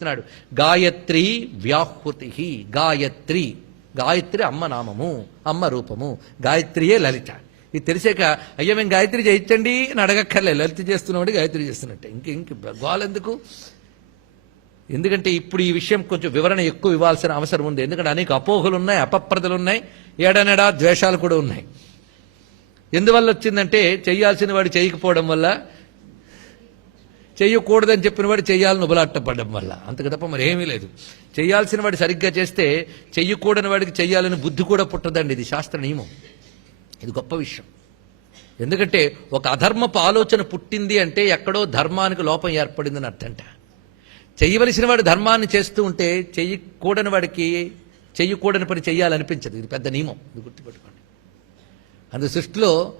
చూపిస్తున్నాడు గాయత్రి వ్యాహృతి గాయత్రి గాయత్రి అమ్మ నామము అమ్మ రూపము గాయత్రియే లలిత. ఇది తెలిసాక అయ్యా మేము గాయత్రి చేయించండి అని అడగక్కర్లే లలిత చేస్తున్నామంటే గాయత్రి చేస్తున్నట్టే. ఇంక ఇంక గోలెందుకు? ఎందుకంటే ఇప్పుడు ఈ విషయం కొంచెం వివరణ ఎక్కువ ఇవ్వాల్సిన అవసరం ఉంది. ఎందుకంటే అనేక అపోహలు ఉన్నాయి అపప్రదలు ఉన్నాయి ఏడనెడా ద్వేషాలు కూడా ఉన్నాయి. ఎందువల్ల వచ్చిందంటే చేయాల్సిన వాడు చేయకపోవడం వల్ల చేయకూడదని చెప్పిన వాడు చేయాలని ఉబలాట్టపడడం వల్ల. అంతకు తప్ప మరి ఏమీ లేదు. చేయాల్సిన వాడు సరిగ్గా చేస్తే చెయ్యకూడని వాడికి చెయ్యాలని బుద్ధి కూడా పుట్టదండి. ఇది శాస్త్ర నియమం. ఇది గొప్ప విషయం. ఎందుకంటే ఒక అధర్మపు ఆలోచన పుట్టింది అంటే ఎక్కడో ధర్మానికి లోపం ఏర్పడిందని అర్థంట చేయవలసిన వాడు ధర్మాన్ని చేస్తూ ఉంటే చెయ్యకూడని వాడికి చెయ్యకూడని పని చెయ్యాలనిపించదు. ఇది పెద్ద నియమం. ఇది గుర్తుపెట్టుకోండి. అందు సృష్టిలో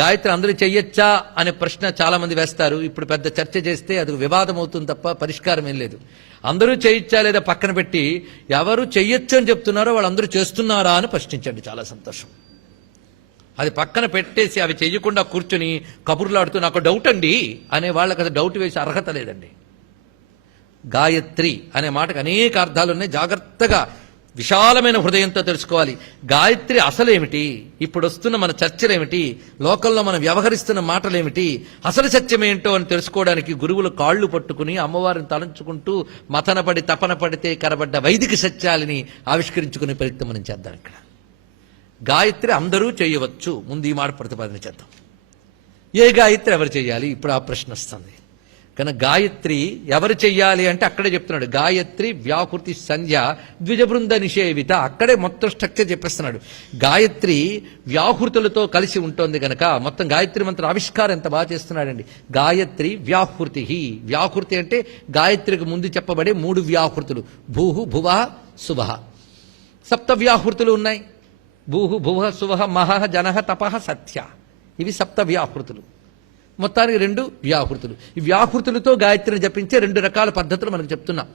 గాయత్రి అందరూ చెయ్యొచ్చా అనే ప్రశ్న చాలా మంది వేస్తారు. ఇప్పుడు పెద్ద చర్చ చేస్తే అది వివాదం అవుతుంది తప్ప పరిష్కారం ఏం లేదు. అందరూ చేయొచ్చా లేదా పక్కన పెట్టి ఎవరు చెయ్యొచ్చు అని చెప్తున్నారో వాళ్ళందరూ చేస్తున్నారా అని ప్రశ్నించండి. చాలా సంతోషం. అది పక్కన పెట్టేసి అవి చెయ్యకుండా కూర్చుని కబుర్లాడుతూ నాకు డౌట్ అండి అనే వాళ్ళకి అది డౌట్ వేసే అర్హత లేదండి. గాయత్రి అనే మాటకు అనేక అర్థాలు ఉన్నాయి. జాగ్రత్తగా విశాలమైన హృదయంతో తెలుసుకోవాలి. గాయత్రి అసలేమిటి? ఇప్పుడు వస్తున్న మన చర్చలేమిటి? లోకంలో మనం వ్యవహరిస్తున్న మాటలేమిటి? అసలు సత్యమేంటో అని తెలుసుకోవడానికి గురువులు కాళ్ళు పట్టుకుని అమ్మవారిని తలంచుకుంటూ మతనపడి తపన పడితే కనబడ్డ వైదిక సత్యాలని ఆవిష్కరించుకునే ప్రయత్నం మనం చేద్దాం ఇక్కడ. గాయత్రి అందరూ చేయవచ్చు. ముందు ఈ మాట ప్రతిపాదన చేద్దాం. ఏ గాయత్రి ఎవరు చేయాలి? ఇప్పుడు ఆ ప్రశ్న వస్తుంది. కనుక గాయత్రి ఎవరు చెయ్యాలి అంటే అక్కడే చెప్తున్నాడు. గాయత్రి వ్యాకృతి సంధ్య ద్విజబృంద నిషేవిత. అక్కడే మొత్తం స్ట్రక్చర్ చెప్పేస్తున్నాడు. గాయత్రి వ్యాహృతులతో కలిసి ఉంటుంది కనుక మొత్తం గాయత్రి మంత్ర ఆవిష్కారం ఎంత బాగా చేస్తున్నాడండి. గాయత్రి వ్యాహృతి వ్యాహృతి అంటే గాయత్రికి ముందు చెప్పబడే మూడు వ్యాహృతులు భూహు భువ శుభ సప్త వ్యాహృతులు ఉన్నాయి. భూహు భువ శుభ మహ జనహ తపహ సత్య. ఇవి సప్త వ్యాహృతులు మొత్తానికి రెండు వ్యాహృతులు ఈ వ్యాహృతులతో గాయత్రిని జపించే రెండు రకాల పద్ధతులు మనకు చెప్తున్నాం.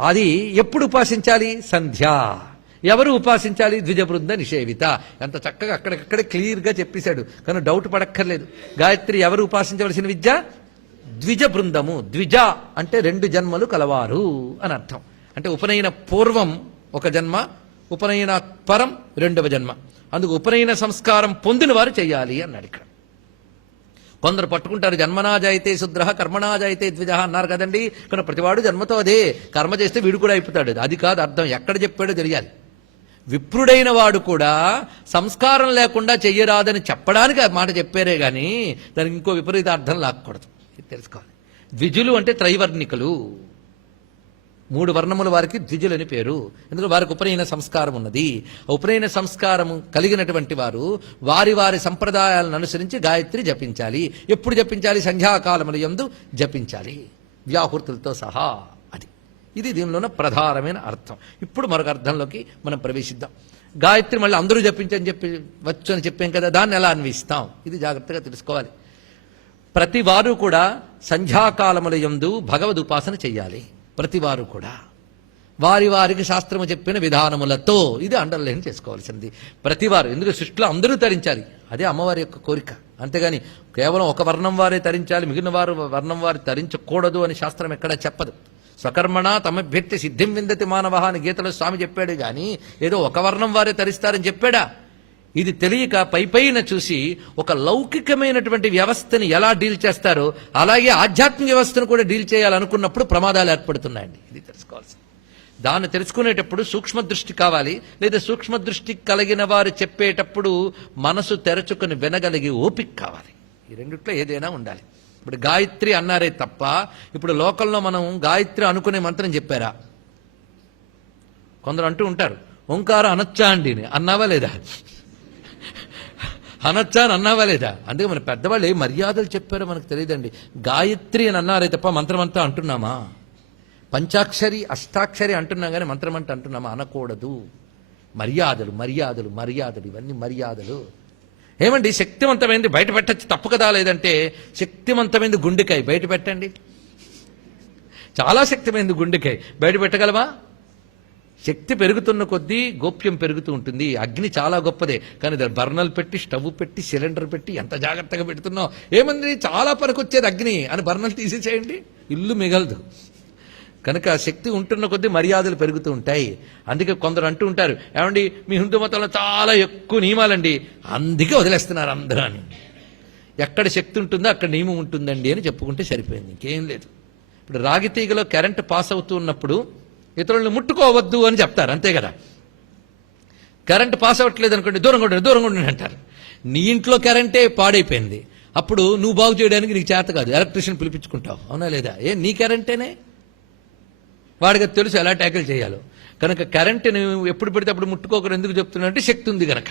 అది ఎప్పుడు ఉపాసించాలి? సంధ్య. ఎవరు ఉపాసించాలి? ద్విజబృంద నిషేవిత. ఎంత చక్కగా అక్కడికక్కడే క్లియర్గా చెప్పేశాడు. కానీ డౌట్ పడక్కర్లేదు. గాయత్రి ఎవరు ఉపాసించవలసిన విద్య? ద్విజ బృందము ద్విజ అంటే రెండు జన్మలు కలవారు అని అర్థం. అంటే ఉపనయన పూర్వం ఒక జన్మ ఉపనయన పరం రెండవ జన్మ. అందుకు ఉపనయన సంస్కారం పొందిన వారు చేయాలి అన్నాడు ఇక్కడ. కొందరు పట్టుకుంటారు జన్మనా శుద్ర కర్మణా ద్విజ అన్నారు కదండి. కానీ ప్రతివాడు జన్మతో అదే కర్మ చేస్తే వీడు కూడా అయిపోతాడు. అది కాదు అర్థం. ఎక్కడ చెప్పాడో తెలియాలి. విప్రుడైన వాడు కూడా సంస్కారం లేకుండా చెయ్యరాదని చెప్పడానికి మాట చెప్పారే కానీ దానికి ఇంకో విపరీత అర్థం లాక్కూడదు. తెలుసుకోవాలి. ద్విజులు అంటే త్రైవర్ణికులు. మూడు వర్ణముల వారికి ద్విజులని పేరు. ఎందుకంటే వారికి ఉపనయన సంస్కారం ఉన్నది. ఉపనయన సంస్కారం కలిగినటువంటి వారు వారి వారి సంప్రదాయాలను అనుసరించి గాయత్రి జపించాలి. ఎప్పుడు జపించాలి? సంధ్యాకాలముల యందు జపించాలి. వ్యాహృతులతో సహా అది. ఇది దీనిలోన ప్రధానమైన అర్థం. ఇప్పుడు మరొక అర్థంలోకి మనం ప్రవేశిద్దాం. గాయత్రి మళ్ళీ అందరూ జపించని చెప్పి వచ్చు అని చెప్పాం కదా దాన్ని ఎలా అన్విస్తాం ఇది జాగ్రత్తగా తెలుసుకోవాలి. ప్రతి వారు కూడా సంధ్యాకాలముల యందు భగవద్ ఉపాసన చెయ్యాలి. ప్రతివారు కూడా. వారి వారికి శాస్త్రము చెప్పిన విధానములతో ఇది అండర్లైన్ చేసుకోవాల్సింది. ప్రతివారు ఎందుకు సృష్టిలో అందరూ తరించాలి? అదే అమ్మవారి యొక్క కోరిక. అంతేగాని కేవలం ఒక వర్ణం వారే తరించాలి మిగిలిన వారు వర్ణం వారు తరించకూడదు అని శాస్త్రం ఎక్కడా చెప్పదు. స్వకర్మణ తమభ్యక్తి సిద్ధిం విందతి మానవ అని గీతలో స్వామి చెప్పాడు కానీ ఏదో ఒక వర్ణం వారే తరిస్తారని చెప్పాడా? ఇది తెలియక పైపైన చూసి ఒక లౌకికమైనటువంటి వ్యవస్థని ఎలా డీల్ చేస్తారో అలాగే ఆధ్యాత్మిక వ్యవస్థను కూడా డీల్ చేయాలనుకున్నప్పుడు ప్రమాదాలు ఏర్పడుతున్నాయండి. ఇది తెలుసుకోవాల్సింది. దాన్ని తెలుసుకునేటప్పుడు సూక్ష్మ దృష్టి కావాలి లేదా సూక్ష్మ దృష్టి కలిగిన వారు చెప్పేటప్పుడు మనసు తెరచుకుని వినగలిగి ఓపిక కావాలి. ఈ రెండిట్లో ఏదైనా ఉండాలి. ఇప్పుడు గాయత్రి అన్నారే తప్ప ఇప్పుడు లోకల్లో మనం గాయత్రి అనుకునే మంత్రం చెప్పారా? కొందరు అంటూ ఉంటారు ఓంకారం అనొచ్చా అండి అన్నావా లేదా? అనొచ్చా అని అన్నావా లేదా? అందుకే మన పెద్దవాళ్ళు ఏ మర్యాదలు చెప్పారో మనకు తెలియదండి. గాయత్రి అని అన్నారే తప్ప మంత్రమంతా అంటున్నామా? పంచాక్షరి అష్టాక్షరి అంటున్నాం కానీ మంత్రం అంటే అంటున్నామా? అనకూడదు. మర్యాదలు మర్యాదలు మర్యాదలు ఇవన్నీ మర్యాదలు. ఏమండి శక్తివంతమైంది బయట పెట్టచ్చు తప్పు కదా లేదంటే శక్తివంతమైంది గుండెకాయ. బయట పెట్టండి. చాలా శక్తిమైంది గుండెకాయ. బయట పెట్టగలవా? శక్తి పెరుగుతున్న కొద్దీ గోప్యం పెరుగుతూ ఉంటుంది. అగ్ని చాలా గొప్పదే. కానీ దాని బర్నల్ పెట్టి స్టవ్ పెట్టి సిలిండర్ పెట్టి ఎంత జాగ్రత్తగా పెడుతున్నావు? ఏమంది? చాలా పనికొచ్చేది అగ్ని అని బర్నల్ తీసేసేయండి. ఇల్లు మిగలదు. కనుక శక్తి ఉంటున్న కొద్దీ మర్యాదలు పెరుగుతూ ఉంటాయి. అందుకే కొందరు అంటూ ఉంటారు ఏమండి మీ హిందూ మతంలో చాలా ఎక్కువ నియమాలండి. అందుకే వదిలేస్తున్నారు అందరూ అని. ఎక్కడ శక్తి ఉంటుందో అక్కడ నియమం ఉంటుందండి అని చెప్పుకుంటే సరిపోయింది. ఇంకేం లేదు. ఇప్పుడు రాగి తీగలో కరెంట్ పాస్ అవుతూ ఉన్నప్పుడు ఇతరులను ముట్టుకోవద్దు అని చెప్తారు అంతే కదా? కరెంట్ పాస్ అవ్వట్లేదు అనుకోండి దూరంగా ఉండండి దూరంగా ఉండండి అంటారు. నీ ఇంట్లో కరెంటే పాడైపోయింది. అప్పుడు నువ్వు బాగు చేయడానికి నీకు చేత కాదు. ఎలక్ట్రీషియన్ పిలిపించుకుంటావు. అవునా లేదా? ఏ నీ కరెంటేనే? వాడికి తెలుసు ఎలా ట్యాకిల్ చేయాలో. కనుక కరెంటుని ఎప్పుడు పెడితే అప్పుడు ముట్టుకోకరు ఎందుకు చెప్తున్నానంటే శక్తి ఉంది కనుక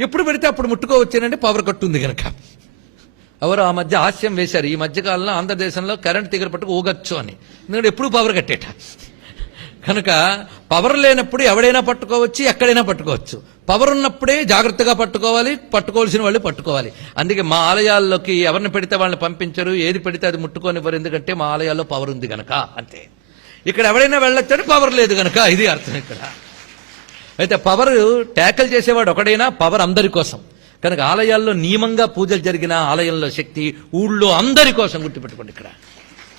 ఎప్పుడు పెడితే అప్పుడు ముట్టుకోవచ్చానంటే పవర్ కట్ ఉంది కనుక ఎవరు ఆ మధ్య హాస్యం వేశారు. ఈ మధ్యకాలంలో ఆంధ్రదేశంలో కరెంట్ దగ్గర పట్టుకు ఊగచ్చు అని. ఎందుకంటే ఎప్పుడు పవర్ కట్టేట కనుక పవర్ లేనప్పుడు ఎవడైనా పట్టుకోవచ్చు ఎక్కడైనా పట్టుకోవచ్చు. పవర్ ఉన్నప్పుడే జాగ్రత్తగా పట్టుకోవాలి పట్టుకోవాల్సిన వాళ్ళు పట్టుకోవాలి. అందుకే మా ఆలయాల్లోకి ఎవరిని పెడితే వాళ్ళని పంపించరు ఏది పెడితే అది ముట్టుకోనివ్వరు. ఎందుకంటే మా ఆలయాల్లో పవర్ ఉంది గనక అంతే. ఇక్కడ ఎవడైనా వెళ్ళొచ్చాడు పవర్ లేదు గనక ఇది అర్థం ఇక్కడ. అయితే పవర్ ట్యాకల్ చేసేవాడు ఒకడైనా పవర్ అందరి కోసం. కనుక ఆలయాల్లో నియమంగా పూజలు జరిగిన ఆలయంలో శక్తి ఊళ్ళో అందరి కోసం గుర్తుపెట్టుకోండి ఇక్కడ.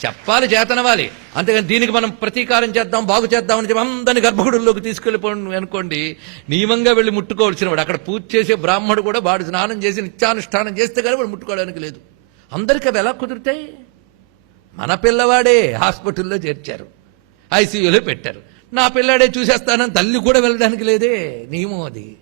చెప్పాలి చేతనవాలి అంతేగాని దీనికి మనం ప్రతీకారం చేద్దాం బాగు చేద్దాం అని చెప్పి అందరిని గర్భగుడుల్లోకి తీసుకెళ్ళిపోండి అనుకోండి. నియమంగా వెళ్ళి ముట్టుకోవాల్సిన వాడు. అక్కడ పూజ చేసే బ్రాహ్మడు కూడా వాడు స్నానం చేసి నిత్యానుష్ఠానం చేస్తే కానీ వాడు ముట్టుకోవడానికి లేదు. అందరికీ అవి ఎలా కుదురుతాయి? మన పిల్లవాడే హాస్పిటల్లో చేర్చారు. ఐసీయూలో పెట్టారు. నా పిల్లాడే చూసేస్తానని తల్లి కూడా వెళ్ళడానికి లేదే. నియమం అది.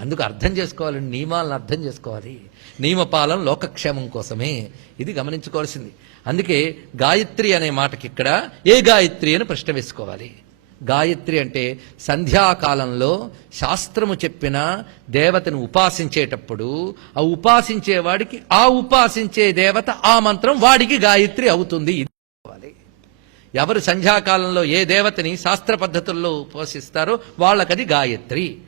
అందుకు అర్థం చేసుకోవాలండి నియమాలను అర్థం చేసుకోవాలి. నియమపాలన లోకక్షేమం కోసమే. ఇది గమనించుకోవాల్సింది. అందుకే గాయత్రి అనే మాటకి ఇక్కడ ఏ గాయత్రి అని ప్రశ్న వేసుకోవాలి. గాయత్రి అంటే సంధ్యాకాలంలో శాస్త్రము చెప్పిన దేవతను ఉపాసించేటప్పుడు ఆ ఉపాసించేవాడికి ఆ ఉపాసించే దేవత ఆ మంత్రం వాడికి గాయత్రి అవుతుంది. ఇది ఎవరు సంధ్యాకాలంలో ఏ దేవతని శాస్త్ర పద్ధతుల్లో ఉపాసిస్తారో వాళ్ళకది గాయత్రి.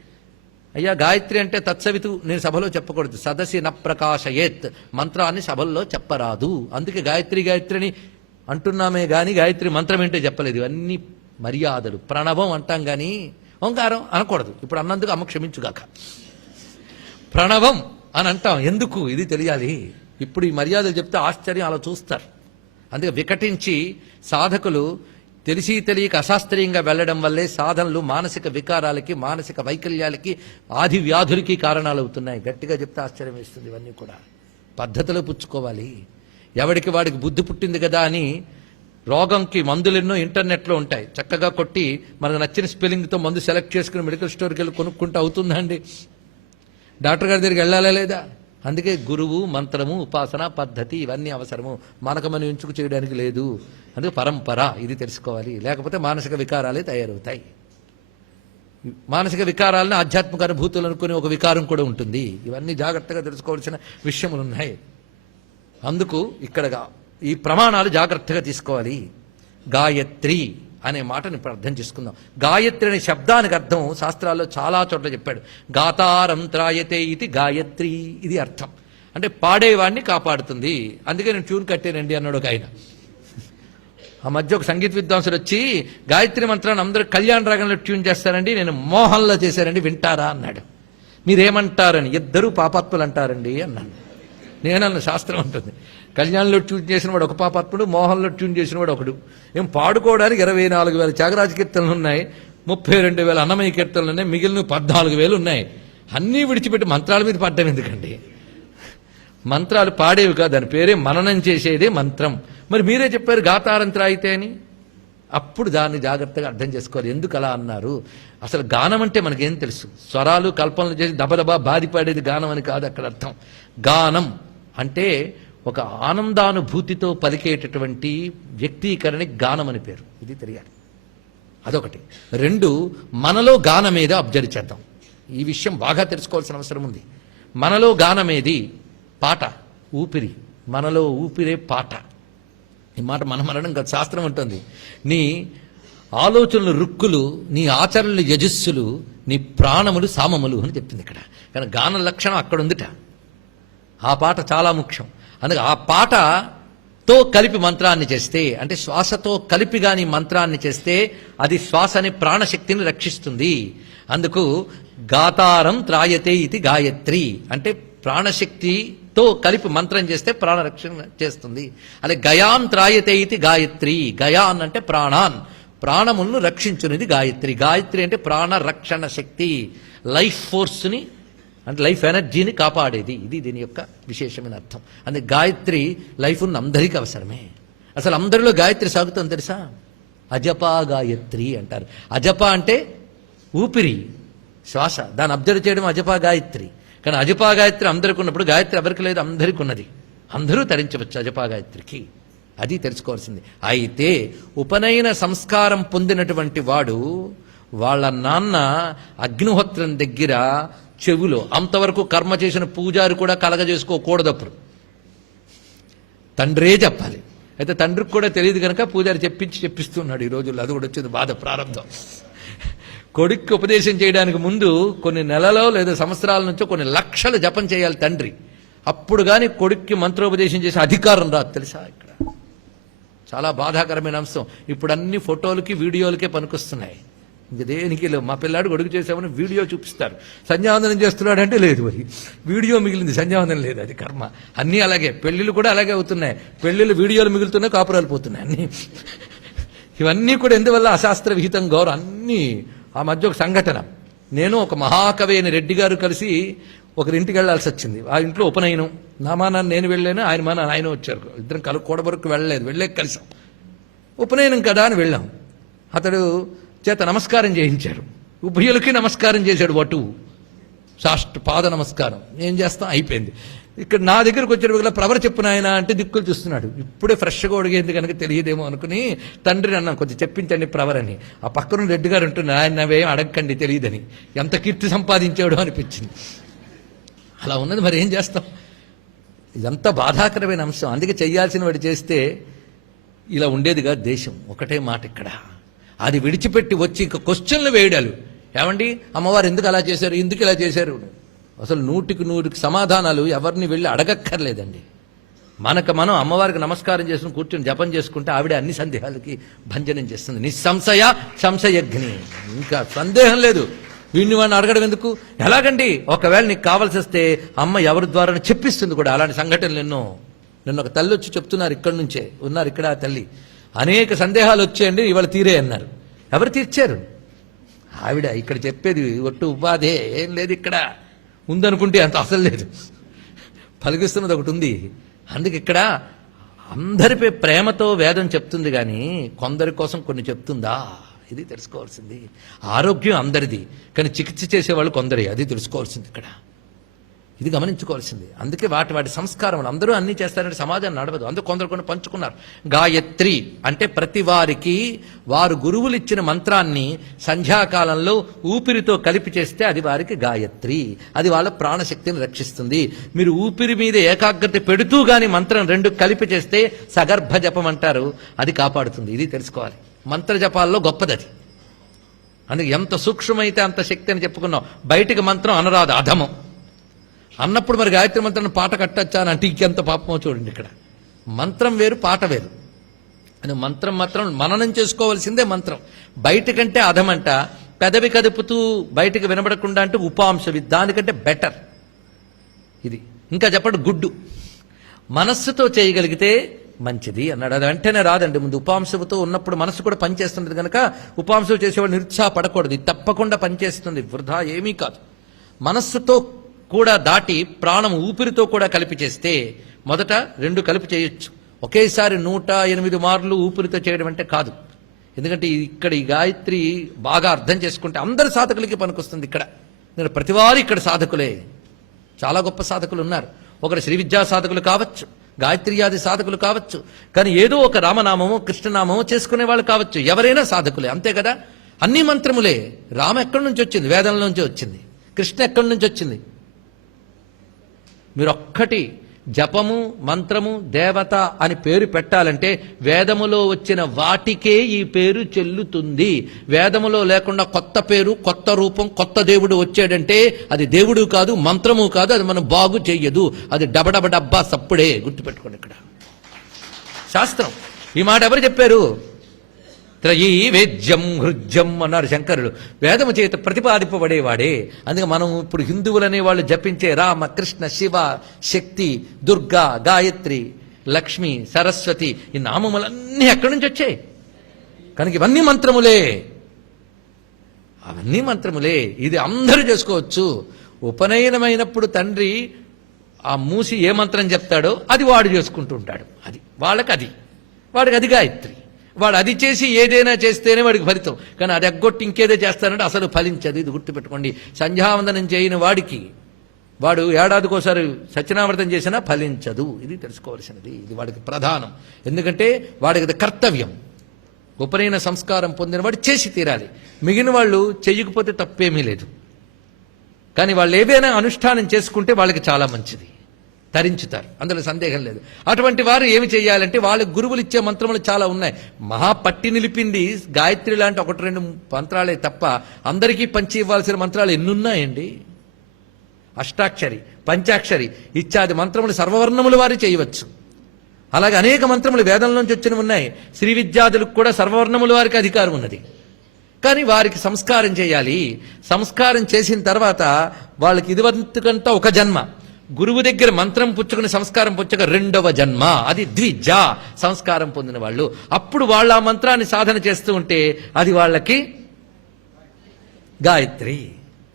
అయ్యా గాయత్రి అంటే తత్సవితు నేను సభలో చెప్పకూడదు. సదసి న ప్రకాశయేత్. మంత్రాన్ని సభల్లో చెప్పరాదు. అందుకే గాయత్రి గాయత్రిని అంటున్నామే కానీ గాయత్రి మంత్రం ఏంటో చెప్పలేదు. ఇవన్నీ మర్యాదలు. ప్రణవం అంటాం కానీ ఓంకారం అనకూడదు. ఇప్పుడు అన్నందుకు అమ్మ క్షమించుగాక. ప్రణవం అని అంటాం. ఎందుకు? ఇది తెలియాలి. ఇప్పుడు ఈ మర్యాదలు చెప్తే ఆశ్చర్యం అలా చూస్తారు. అందుకే వికటించి సాధకులు తెలిసి తెలియక అశాస్త్రీయంగా వెళ్ళడం వల్లే సాధనలు మానసిక వికారాలకి మానసిక వైకల్యాలకి ఆది వ్యాధులకి కారణాలు అవుతున్నాయి గట్టిగా చెప్తే ఆశ్చర్యం వేస్తుంది ఇవన్నీ కూడా. పద్ధతిలో పుచ్చుకోవాలి. ఎవడికి వాడికి బుద్ధి పుట్టింది కదా అని రోగంకి మందులు ఎన్నో ఇంటర్నెట్లో ఉంటాయి. చక్కగా కొట్టి మనకు నచ్చిన స్పెల్లింగ్తో మందు సెలెక్ట్ చేసుకుని మెడికల్ స్టోర్కి వెళ్ళి కొనుక్కుంటూ అవుతుందండి డాక్టర్ గారి దగ్గరికి వెళ్ళాలా లేదా? అందుకే గురువు మంత్రము ఉపాసన పద్ధతి ఇవన్నీ అవసరము. మనకు మనం ఎంచుకు చేయడానికి లేదు. అందుకే పరంపర ఇది తెలుసుకోవాలి. లేకపోతే మానసిక వికారాలే తయారవుతాయి. మానసిక వికారాలను ఆధ్యాత్మిక అనుభూతులు అనుకునే ఒక వికారం కూడా ఉంటుంది. ఇవన్నీ జాగ్రత్తగా తెలుసుకోవాల్సిన విషయములు ఉన్నాయి అందుకు ఇక్కడ ఈ ప్రమాణాలు జాగ్రత్తగా తీసుకోవాలి. గాయత్రి. అనే మాటను ఇప్పుడు అర్థం చేసుకుందాం. గాయత్రి అనే శబ్దానికి అర్థం శాస్త్రాల్లో చాలా చోట్ల చెప్పాడు. గాతారం త్రాయతే ఇది గాయత్రి ఇది అర్థం. అంటే పాడేవాడిని కాపాడుతుంది. అందుకే నేను ట్యూన్ కట్టానండి అన్నాడు ఒక ఆయన. ఆ మధ్య ఒక సంగీత విద్వాంసుడు వచ్చి గాయత్రి మంత్రాన్ని అందరూ కళ్యాణ రాగంలో ట్యూన్ చేస్తారండి నేను మోహన్లో చేశారండి వింటారా? అన్నాడు. మీరేమంటారని ఇద్దరు పాపాత్ములు అంటారండి అన్నాను నేనన్న శాస్త్రం ఉంటుంది కళ్యాణంలో ట్యూన్ చేసిన వాడు ఒక పాపాత్ముడు మోహన్లో ట్యూన్ చేసిన వాడు ఒకడు. ఏం పాడుకోవడానికి ఇరవై నాలుగు వేల త్యాగరాజ కీర్తనలు ఉన్నాయి ముప్పై రెండు వేల అన్నమయ్య కీర్తనలు ఉన్నాయి మిగిలిన పద్నాలుగు వేలు ఉన్నాయి. అన్నీ విడిచిపెట్టి మంత్రాల మీద పడ్డం ఎందుకండి? మంత్రాలు పాడేవి కాదు దాని పేరే మననం చేసేదే మంత్రం. మరి మీరే చెప్పారు గాతారంత్ర అయితే అని? అప్పుడు దాన్ని జాగ్రత్తగా అర్థం చేసుకోవాలి. ఎందుకు అలా అన్నారు? అసలు గానం అంటే మనకేం తెలుసు? స్వరాలు కల్పనలు చేసి దబదబా బాధిపడేది గానం అని కాదు అక్కడ అర్థం. గానం అంటే ఒక ఆనందానుభూతితో పలికేటటువంటి వ్యక్తీకరణ గానం అని పేరు. ఇది తెలియాలి. అదొకటి. రెండు మనలో గానమేదో అబ్జర్వ్ చేద్దాం. ఈ విషయం బాగా తెలుసుకోవాల్సిన అవసరం ఉంది. మనలో గానమేది పాట ఊపిరి. మనలో ఊపిరే పాట. ఈ మాట మనం అనడం కాదు శాస్త్రం ఉంటుంది నీ ఆలోచనలు రుక్కులు నీ ఆచరణలు యజస్సులు నీ ప్రాణములు సామములు అని చెప్తుంది ఇక్కడ. కానీ గాన లక్షణం అక్కడ ఉందిట ఆ పాట చాలా ముఖ్యం. అందుకే ఆ పాటతో కలిపి మంత్రాన్ని చేస్తే అంటే శ్వాసతో కలిపి గాని మంత్రాన్ని చేస్తే అది శ్వాసని ప్రాణశక్తిని రక్షిస్తుంది. అందుకు గాతారం త్రాయతే ఇది గాయత్రి. అంటే ప్రాణశక్తితో కలిపి మంత్రం చేస్తే ప్రాణరక్షణ చేస్తుంది. అదే గయాన్ త్రాయతే ఇది గాయత్రి. గయాన్ అంటే ప్రాణాన్. ప్రాణములను రక్షించునిది గాయత్రి. గాయత్రి అంటే ప్రాణ రక్షణ శక్తి. లైఫ్ ఫోర్స్ని అంటే లైఫ్ ఎనర్జీని కాపాడేది. ఇది దీని యొక్క విశేషమైన అర్థం. అందుకే గాయత్రి లైఫ్ ఉన్న అందరికీ అవసరమే. అసలు అందరిలో గాయత్రి సాగుతుంది తెలుసా? అజపా గాయత్రి అంటారు. అజప అంటే ఊపిరి శ్వాస. దాన్ని అబ్జర్వ్ చేయడం అజపా గాయత్రి. కానీ అజపా గాయత్రి అందరికి ఉన్నప్పుడు గాయత్రి ఎవరికి లేదు? అందరికి ఉన్నది. అందరూ తరించవచ్చు అజపా గాయత్రికి. అది తెలుసుకోవాల్సింది. అయితే ఉపనయన సంస్కారం పొందినటువంటి వాడు వాళ్ళ నాన్న అగ్నిహోత్రం దగ్గర చెవులో అంతవరకు కర్మ చేసిన పూజారి కూడా కలగజేసుకోకూడదు అప్పుడు తండ్రే చెప్పాలి. అయితే తండ్రికి కూడా తెలియదు కనుక పూజారి చెప్పించి చెప్పిస్తున్నాడు ఈ రోజుల్లో. అది కూడా వచ్చింది బాధ ప్రారంభం. కొడుక్కి ఉపదేశం చేయడానికి ముందు కొన్ని నెలలో లేదా సంవత్సరాల నుంచో కొన్ని లక్షలు జపం చేయాలి తండ్రి. అప్పుడు కానీ కొడుక్కి మంత్రోపదేశం చేసే అధికారం రాదు తెలుసా ఇక్కడ? చాలా బాధాకరమైన అంశం. ఇప్పుడు అన్ని ఫోటోలకి వీడియోలకే పనికొస్తున్నాయి. దేనికి లేవు? మా పిల్లాడు కొడుకు చేసామని వీడియో చూపిస్తారు. సంధ్యావందనం చేస్తున్నాడంటే లేదు మరి. వీడియో మిగిలింది సంధ్యావందనం లేదు అది కర్మ. అన్నీ అలాగే. పెళ్ళిళ్ళు కూడా అలాగే అవుతున్నాయి. పెళ్ళిళ్ళు వీడియోలు మిగులుతున్నాయి కాపురాలు పోతున్నాయి అన్నీ. ఇవన్నీ కూడా ఎందువల్ల అశాస్త్ర విహితం గౌరవం? అన్నీ. ఆ మధ్య ఒక సంఘటన. నేను ఒక మహాకవి అయిన రెడ్డి గారు కలిసి ఒకరింటికి వెళ్ళాల్సి వచ్చింది. ఆ ఇంట్లో ఉపనయనం. నా మానాన్ని నేను వెళ్ళాను ఆయన మా నాన్న ఆయన వచ్చారు. ఇద్దరం కలు వరకు వెళ్ళలేదు. వెళ్ళే కలిసాం. ఉపనయనం కదా అని వెళ్ళాం. అతడు చేత నమస్కారం చేయించారు. ఉభయులకి నమస్కారం చేశాడు వటు సాష్ట పాద నమస్కారం. ఏం చేస్తాం? అయిపోయింది. ఇక్కడ నా దగ్గరకు వచ్చేటప్పుడు ప్రవర చెప్పున ఆయన అంటే దిక్కులు చూస్తున్నాడు. ఇప్పుడే ఫ్రెష్గా ఒడిగేంది కనుక తెలియదేమో అనుకుని తండ్రిని అన్నాను కొంచెం చెప్పించండి ప్రవరని. ఆ పక్కన రెడ్డి గారు ఉంటున్నారు ఆయన నవేం అడగకండి తెలియదని. ఎంత కీర్తి సంపాదించాడో అనిపించింది. అలా ఉన్నది మరి ఏం చేస్తాం? ఇదంతా బాధాకరమైన అంశం. అందుకే చేయాల్సిన వాడు చేస్తే ఇలా ఉండేదిగా దేశం. ఒకటే మాట ఇక్కడ. అది విడిచిపెట్టి వచ్చి ఇంకా క్వశ్చన్లు వేయడాలు. ఏమండి? అమ్మవారు ఎందుకు అలా చేశారు? ఎందుకు ఇలా చేశారు? అసలు నూటికి నూటికి సమాధానాలు ఎవరిని వెళ్ళి అడగక్కర్లేదండి. మనకు మనం అమ్మవారికి నమస్కారం చేసుకుని కూర్చొని జపం చేసుకుంటే ఆవిడ అన్ని సందేహాలకి భంజనం చేస్తుంది. నిస్సంశయ సంశయగ్ని ఇంకా సందేహం లేదు. వీడిని వాడిని అడగడం ఎందుకు? ఎలాగండి? ఒకవేళ నీకు కావాల్సి వస్తే అమ్మ ఎవరి ద్వారా చెప్పిస్తుంది కూడా. అలాంటి సంఘటనలు ఎన్నో. నిన్న ఒక తల్లి వచ్చి చెప్తున్నారు ఇక్కడి నుంచే. ఉన్నారు ఇక్కడ ఆ తల్లి. అనేక సందేహాలు వచ్చాయండి ఇవాళ తీరే అన్నారు. ఎవరు తీర్చారు? ఆవిడ ఇక్కడ చెప్పేది ఒట్టు ఉపాధే ఏం లేదు ఇక్కడ. ఉందనుకుంటే అంత అసలు లేదు. పలికిస్తున్నది ఒకటి ఉంది. అందుకు ఇక్కడ అందరిపై ప్రేమతో వేదం చెప్తుంది కానీ కొందరి కోసం కొన్ని చెప్తుందా? ఇది తెలుసుకోవాల్సింది. ఆరోగ్యం అందరిది కానీ చికిత్స చేసేవాళ్ళు కొందరి అది తెలుసుకోవాల్సింది ఇక్కడ. ఇది గమనించుకోవాల్సింది. అందుకే వాటి వాటి సంస్కారములు అందరూ అన్ని చేస్తారంటే సమాజం నడవదు. అందుకు కొందరు కొన్ని పంచుకున్నారు. గాయత్రి అంటే ప్రతి వారికి వారు గురువులు ఇచ్చిన మంత్రాన్ని సంధ్యాకాలంలో ఊపిరితో కలిపి చేస్తే అది వారికి గాయత్రి. అది వాళ్ళ ప్రాణశక్తిని రక్షిస్తుంది. మీరు ఊపిరి మీద ఏకాగ్రత పెడుతూ గాని మంత్రం రెండు కలిపి చేస్తే సగర్భ జపం అంటారు. అది కాపాడుతుంది. ఇది తెలుసుకోవాలి. మంత్ర జపాల్లో గొప్పది అది అందుకే ఎంత సూక్ష్మమైతే అంత శక్తి అని చెప్పుకున్నాం. బయటికి మంత్రం అనరాదు అధమం. అన్నప్పుడు మరి గాయత్రి మంత్రాన్ని పాట కట్టచ్చా అని అంటే ఇంకెంత పాపమో చూడండి ఇక్కడ. మంత్రం వేరు పాట వేరు. అని మంత్రం మాత్రం మననం చేసుకోవాల్సిందే మంత్రం. బయటకంటే అధమంట పెదవి కదుపుతూ బయటకు వినబడకుండా అంటే ఉపాంశవి దానికంటే బెటర్. ఇది. ఇంకా చెప్పండి గుడ్డు. మనస్సుతో చేయగలిగితే మంచిది అన్నాడు. అది వెంటనే రాదండి. ముందు ఉపాంశవుతో ఉన్నప్పుడు మనస్సు కూడా పనిచేస్తుంది కనుక ఉపాంశం చేసేవాడు నిరుత్సాహపడకూడదు. ఇది తప్పకుండా పనిచేస్తుంది. వృధా ఏమీ కాదు. మనస్సుతో కూడా దాటి ప్రాణం ఊపిరితో కూడా కలిపి చేస్తే మొదట రెండు కలిపి చేయొచ్చు. ఒకేసారి నూట ఎనిమిది మార్లు ఊపిరితో చేయడం అంటే కాదు. ఎందుకంటే ఇక్కడ ఈ గాయత్రి బాగా అర్థం చేసుకుంటే అందరి సాధకులకి పనికొస్తుంది ఇక్కడ. నేను ప్రతివారు ఇక్కడ సాధకులే. చాలా గొప్ప సాధకులు ఉన్నారు. ఒకరు శ్రీ విద్యా సాధకులు కావచ్చు గాయత్రియాది సాధకులు కావచ్చు కానీ ఏదో ఒక రామనామము కృష్ణనామము చేసుకునే వాళ్ళు కావచ్చు. ఎవరైనా సాధకులే. అంతే కదా? అన్ని మంత్రములే. రామ ఎక్కడి నుంచి వచ్చింది? వేదంలో నుంచి వచ్చింది. కృష్ణ ఎక్కడి నుంచి వచ్చింది? మీరు ఒక్కటి జపము మంత్రము దేవత అని పేరు పెట్టాలంటే వేదములో వచ్చిన వాటికే ఈ పేరు చెల్లుతుంది. వేదములో లేకుండా కొత్త పేరు కొత్త రూపం కొత్త దేవుడు వచ్చాడంటే అది దేవుడు కాదు మంత్రము కాదు అది మనం బాగు చెయ్యదు అది డబడబ డబ్బా సప్పుడే గుర్తుపెట్టుకోండి ఇక్కడ. శాస్త్రం. ఈ మాట ఎవరు చెప్పారు? త్రయీ వేద్యం హృద్యం అన్నారు శంకరుడు. వేదము చేత ప్రతిపాదింపబడేవాడే. అందుకే మనం ఇప్పుడు హిందువులనే వాళ్ళు జపించే రామ కృష్ణ శివ శక్తి దుర్గా గాయత్రి లక్ష్మి సరస్వతి ఈ నామములన్నీ ఎక్కడి నుంచి వచ్చాయి? కనుక ఇవన్నీ మంత్రములే. అవన్నీ మంత్రములే. ఇది అందరూ చేసుకోవచ్చు. ఉపనయనమైనప్పుడు తండ్రి ఆ మూసి ఏ మంత్రం చెప్తాడో అది వాడు చేసుకుంటూ ఉంటాడు. అది వాళ్ళకి అది వాడికి అది గాయత్రి. వాడు అది చేసి ఏదైనా చేస్తేనే వాడికి ఫలితం. కానీ అది ఎగ్గొట్టి ఇంకేదో చేస్తానంటే అసలు ఫలించదు. ఇది గుర్తుపెట్టుకోండి. సంధ్యావందనం చేయని వాడికి వాడు ఏడాదికోసారి సత్యనావర్తం చేసినా ఫలించదు. ఇది తెలుసుకోవాల్సినది. ఇది వాడికి ప్రధానం. ఎందుకంటే వాడికి కర్తవ్యం. ఉపనయన సంస్కారం పొందిన వాడు చేసి తీరాలి. మిగిలిన వాళ్ళు చెయ్యకపోతే తప్పేమీ లేదు. కానీ వాళ్ళు ఏదైనా అనుష్ఠానం చేసుకుంటే వాళ్ళకి చాలా మంచిది. తరించుతారు. అందులో సందేహం లేదు. అటువంటి వారు ఏమి చేయాలంటే వాళ్ళ గురువులు ఇచ్చే మంత్రములు చాలా ఉన్నాయి. మహా పట్టి నిలిపింది గాయత్రి లాంటి ఒకటి రెండు మంత్రాలే తప్ప అందరికీ పంచి ఇవ్వాల్సిన మంత్రాలు ఎన్నున్నాయండి? అష్టాక్షరి పంచాక్షరి ఇత్యాది మంత్రములు సర్వవర్ణములు వారు చేయవచ్చు. అలాగే అనేక మంత్రములు వేదంలోంచి వచ్చినవి ఉన్నాయి. శ్రీ విద్యార్థులకు కూడా సర్వవర్ణముల వారికి అధికారం ఉన్నది. కానీ వారికి సంస్కారం చేయాలి. సంస్కారం చేసిన తర్వాత వాళ్ళకి ఇదివంతుకంతా ఒక జన్మ. గురువు దగ్గర మంత్రం పుచ్చుకుని సంస్కారం పుచ్చక రెండవ జన్మ. అది ద్విజ. సంస్కారం పొందిన వాళ్ళు. అప్పుడు వాళ్ళు ఆ మంత్రాన్ని సాధన చేస్తూ ఉంటే అది వాళ్ళకి గాయత్రి.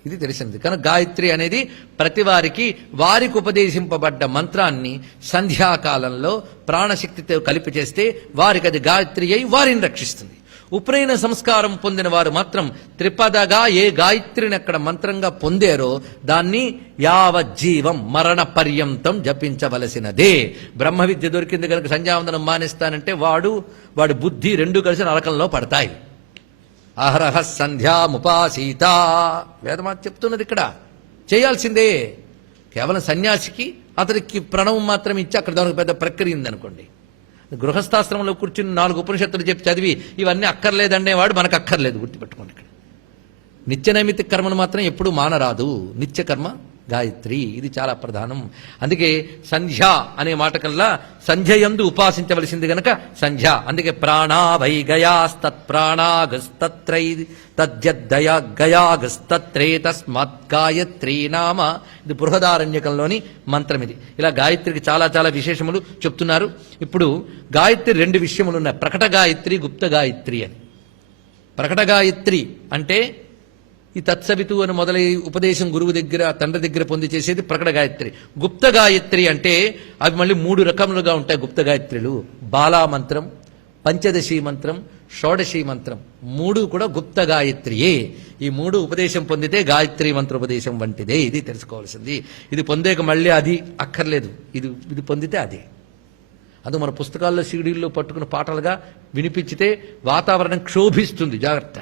ఇది తెలిసింది. కనుక గాయత్రి అనేది ప్రతి వారికి వారికి ఉపదేశింపబడ్డ మంత్రాన్ని సంధ్యాకాలంలో ప్రాణశక్తితో కలిపి చేస్తే వారికి అది గాయత్రి అయి వారిని రక్షిస్తుంది. ఉపనయన సంస్కారం పొందిన వారు మాత్రం త్రిపదగా ఏ గాయత్రిని అక్కడ మంత్రంగా పొందారో దాన్ని యావజ్జీవం మరణ పర్యంతం జపించవలసినదే. బ్రహ్మ విద్య దొరికింది కనుక సంధ్యావందనం మానేస్తానంటే వాడు వాడి బుద్ధి రెండు కలిసి నరకంలో పడతాయి. అహరహ సంధ్యాముపాసీత వేదమాత చెప్తున్నది ఇక్కడ. చేయాల్సిందే. కేవలం సన్యాసికి అతనికి ప్రణవం మాత్రం ఇచ్చి అక్కడ దానికి పెద్ద ప్రక్రియ ఉందనుకోండి. గృహస్థాశ్రమంలో కూర్చుని నాలుగు ఉపనిషత్తులు చెప్పి చదివి ఇవన్నీ అక్కర్లేదనేవాడు మనకు అక్కర్లేదు గుర్తుపెట్టుకోండి ఇక్కడ. నిత్య నైమిత్తిక కర్మను మాత్రం ఎప్పుడూ మానరాదు. నిత్య కర్మ గాయత్రి ఇది చాలా ప్రధానం. అందుకే సంధ్య అనే మాట కల్లా సంధ్యయందు ఉపాసించవలసింది గనక సంధ్య. అందుకే ప్రాణాభై గయాస్తత్ ప్రాణాగస్తత్రై తద్యద్దయ గయాగస్తత్రే తస్మాత్ గాయత్రి నామ. ఇది బృహదారణ్యకంలోని మంత్రం ఇది. ఇలా గాయత్రికి చాలా చాలా విశేషములు చెప్తున్నారు. ఇప్పుడు గాయత్రి రెండు విషయములు ఉన్నాయి ప్రకట గాయత్రి గుప్త గాయత్రి అని. ప్రకట గాయత్రి అంటే ఈ తత్సవితు అని మొదలై ఉపదేశం గురువు దగ్గర తండ్రి దగ్గర పొంది చేసేది ప్రకట గాయత్రి. గుప్త గాయత్రి అంటే అవి మళ్ళీ మూడు రకములుగా ఉంటాయి గుప్త గాయత్రులు. బాలా మంత్రం పంచదశి మంత్రం షోడశి మంత్రం. మూడు కూడా గుప్త గాయత్రియే. ఈ మూడు ఉపదేశం పొందితే గాయత్రి మంత్రోపదేశం వంటిదే. ఇది తెలుసుకోవాల్సింది. ఇది పొందేక మళ్ళీ అది అక్కర్లేదు. ఇది ఇది పొందితే అదే. అది మన పుస్తకాల్లో సీడీల్లో పట్టుకున్న పాటలుగా వినిపించితే వాతావరణం క్షోభిస్తుంది. జాగ్రత్త.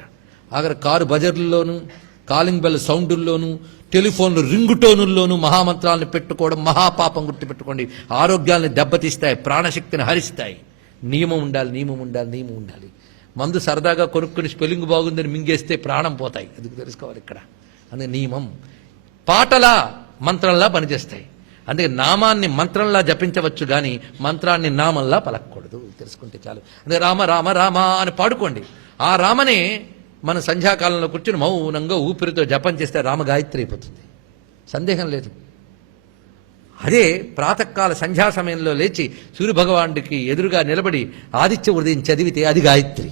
అక్కడ కారు బజర్లలోను కాలింగ్ బెల్ సౌండుల్లోను టెలిఫోన్లు రింగు టోనుల్లోనూ మహామంత్రాలను పెట్టుకోవడం మహాపాపం గుర్తుపెట్టుకోండి. ఆరోగ్యాలను దెబ్బతీస్తాయి ప్రాణశక్తిని హరిస్తాయి. నియమం ఉండాలి నియమం ఉండాలి నియమం ఉండాలి. మందు సరదాగా కొనుక్కుని స్పెల్లింగ్ బాగుందని మింగేస్తే ప్రాణం పోతాయి. అది తెలుసుకోవాలి ఇక్కడ. అందుకే నియమం. పాటలా మంత్రంలా పనిచేస్తాయి. అందుకే నామాన్ని మంత్రంలా జపించవచ్చు కానీ మంత్రాన్ని నామంలా పలకూడదు తెలుసుకుంటే చాలు. అందుకే రామ రామ రామ అని పాడుకోండి. ఆ రామనే మన సంధ్యాకాలంలో కూర్చుని మౌనంగా ఊపిరితో జపం చేస్తే రామగాయత్రి అయిపోతుంది. సందేహం లేదు. అదే ప్రాతకాల సంధ్యా సమయంలో లేచి సూర్యభగవానుడికి ఎదురుగా నిలబడి ఆదిత్య ఉదయం చదివితే అది గాయత్రి.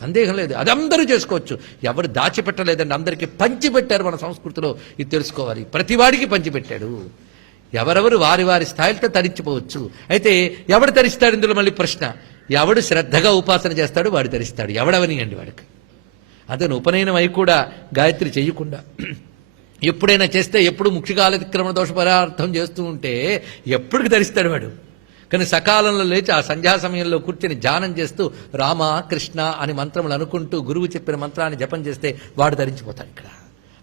సందేహం లేదు. అది అందరూ చేసుకోవచ్చు. ఎవరు దాచిపెట్టలేదండి అందరికీ పంచిపెట్టారు మన సంస్కృతిలో. ఇది తెలుసుకోవాలి. ప్రతివాడికి పంచిపెట్టాడు. ఎవరెవరు వారి వారి స్థాయిలతో తరించిపోవచ్చు. అయితే ఎవడు తరిస్తాడు ఇందులో మళ్ళీ ప్రశ్న? ఎవడు శ్రద్ధగా ఉపాసన చేస్తాడు వాడు తరిస్తాడు. ఎవడవనియండి వాడికి? అతను ఉపనయనం అయి కూడా గాయత్రి చేయకుండా. ఎప్పుడైనా చేస్తే ఎప్పుడు ముఖ్యకాలతిక్రమణ దోష పరార్థం చేస్తూ ఉంటే ఎప్పటికి ధరిస్తాడు వాడు. కానీ సకాలంలో లేచి ఆ సంధ్యా సమయంలో కూర్చొని ధ్యానం చేస్తూ రామ కృష్ణ అని మంత్రములు అనుకుంటూ గురువు చెప్పిన మంత్రాన్ని జపం చేస్తే వాడు ధరించిపోతాడు ఇక్కడ.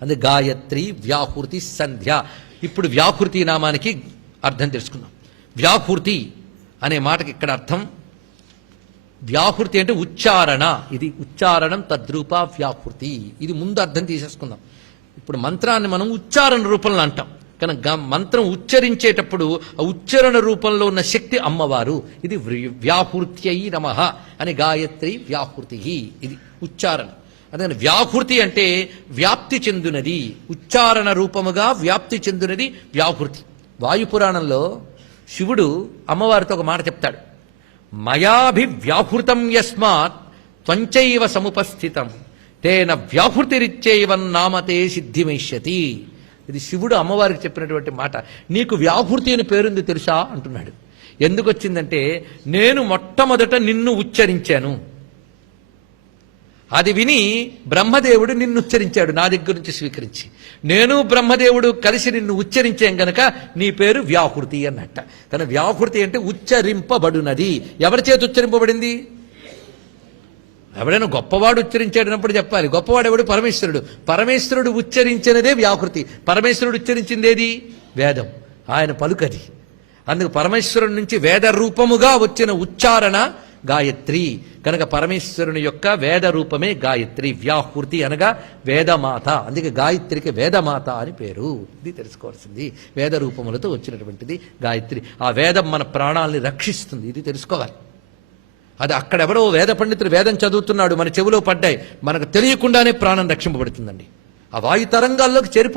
అందుకే గాయత్రి వ్యాహృతి సంధ్య. ఇప్పుడు వ్యాహృతి నామానికి అర్థం తెలుసుకుందాం. వ్యాహృతి అనే మాటకి ఇక్కడ అర్థం వ్యాహృతి అంటే ఉచ్చారణ. ఇది ఉచ్చారణం తద్రూప వ్యాహృతి. ఇది ముందు అర్థం తీసేసుకుందాం. ఇప్పుడు మంత్రాన్ని మనం ఉచ్చారణ రూపంలో అంటాం. కనుక మంత్రం ఉచ్చరించేటప్పుడు ఆ ఉచ్చరణ రూపంలో ఉన్న శక్తి అమ్మవారు. ఇది వ్రి- వ్యాహృత్యై నమ అని గాయత్రి వ్యాహృతి. ఇది ఉచ్చారణ. అదే వ్యాహృతి అంటే వ్యాప్తి చెందునది. ఉచ్చారణ రూపముగా వ్యాప్తి చెందునది వ్యాహృతి. వాయుపురాణంలో శివుడు అమ్మవారితో ఒక మాట చెప్తాడు. మయాభివ్యాహృతం యస్మాత్ త్వంచైవ సముపస్థితం. తేన వ్యాహృతిరిచ్చైవన్నామతే నామతే ఇది శివుడు అమ్మవారికి చెప్పినటువంటి మాట. నీకు వ్యాహృతి అని పేరుంది తెలుసా? అంటున్నాడు. ఎందుకు వచ్చిందంటే నేను మొట్టమొదట నిన్ను ఉచ్చరించాను. అది విని బ్రహ్మదేవుడు నిన్ను ఉచ్చరించాడు. నా దగ్గర నుంచి స్వీకరించి. నేను బ్రహ్మదేవుడు కలిసి నిన్ను ఉచ్చరించాం గనక నీ పేరు వ్యాహృతి అన్నట్ట. కానీ వ్యాహృతి అంటే ఉచ్చరింపబడునది. ఎవరి చేతి ఉచ్చరింపబడింది? ఎవడైనా గొప్పవాడు ఉచ్చరించాడనప్పుడు చెప్పాలి. గొప్పవాడు ఎవడు? పరమేశ్వరుడు. పరమేశ్వరుడు ఉచ్చరించినదే వ్యాకృతి. పరమేశ్వరుడు ఉచ్చరించిందేది? వేదం. ఆయన పలుకది. అందుకు పరమేశ్వరుడి నుంచి వేద రూపముగా వచ్చిన ఉచ్చారణ గాయత్రి. కనుక పరమేశ్వరుని యొక్క వేద రూపమే గాయత్రి వ్యాహృతి అనగా వేదమాత. అందుకే గాయత్రికి వేదమాత అని పేరు. ఇది తెలుసుకోవాల్సింది. వేద రూపములతో వచ్చినటువంటిది గాయత్రి. ఆ వేదం మన ప్రాణాలని రక్షిస్తుంది. ఇది తెలుసుకోవాలి. అది అక్కడెవరో వేద పండితుడు వేదం చదువుతున్నాడు మన చెవిలో పడ్డాయి. మనకు తెలియకుండానే ప్రాణం రక్షింపబడుతుందండి. ఆ వాయు తరంగాల్లోకి చేరిపో